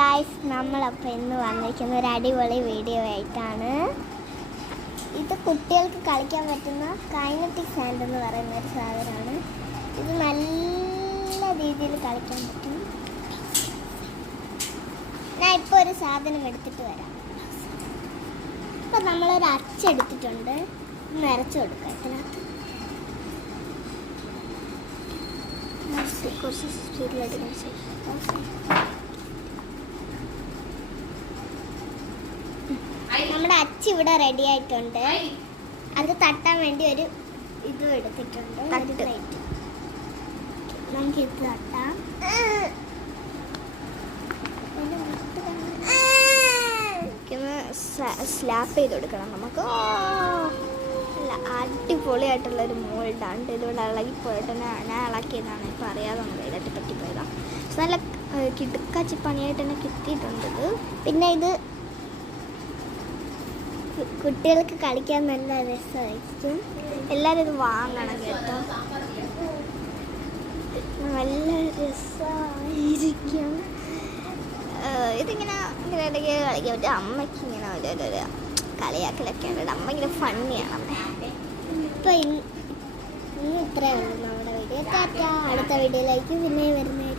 Guys, നമ്മളപ്പോൾ ഇന്ന് വന്നിരിക്കുന്ന ഒരു അടിപൊളി വീഡിയോ ആയിട്ടാണ്. ഇത് കുട്ടികൾക്ക് കളിക്കാൻ പറ്റുന്ന കൈനറ്റിക് സാൻഡ് എന്ന് പറയുന്ന ഒരു സാധനമാണ്. ഇത് നല്ല രീതിയിൽ കളിക്കാൻ പറ്റും. ഞാൻ ഇപ്പോൾ ഒരു സാധനം എടുത്തിട്ട് വരാം. ഇപ്പം നമ്മളൊരു അച്ചെടുത്തിട്ടുണ്ട്. നിറച്ച് കൊടുക്കാം ഇതിനകത്ത്. കുറച്ച് സ്പീഡിലായിട്ട് നമ്മുടെ അച്ച് ഇവിടെ റെഡി ആയിട്ടുണ്ട്. അത് തട്ടാൻ വേണ്ടി ഒരു ഇതും എടുത്തിട്ടുണ്ട്. നമുക്ക് ഇത് തട്ടാം. സ്ലാപ്പ് ചെയ്ത് കൊടുക്കണം നമുക്ക്. അടിപൊളിയായിട്ടുള്ളൊരു മോൾഡാണ്. ഇതിവിടെ ഇളകിപ്പോയിട്ട് ഞാൻ ഇളക്കിയതാണ്. ഇപ്പോൾ അറിയാതെ നമ്മൾ ഇതായിട്ട് പറ്റിപ്പോയതാണ്. നല്ല കിടുക്കാച്ചി പണിയായിട്ട് തന്നെ കിട്ടിയിട്ടുണ്ട് ഇത്. പിന്നെ ഇത് കുട്ടികൾക്ക് കളിക്കാൻ നല്ല രസമായിരിക്കും. എല്ലാവരും ഇത് വാങ്ങണം കേട്ടോ. നല്ല രസമായിരിക്കും. ഇതിങ്ങനെ ഇടയ്ക്ക് കളിക്കാൻ പറ്റും. അമ്മയ്ക്ക് ഇങ്ങനെ ഓരോരോ കളിയാക്കലൊക്കെ ഉണ്ട്. അമ്മ ഇങ്ങനെ ഫണ്ണിയാണ് അമ്മ. ഇപ്പം ഇന്ന് ഇത്രയേ ഉള്ളൂ നമ്മുടെ വീഡിയോ. അടുത്ത വീഡിയോയിലേക്ക് പിന്നെ വരുന്നത്.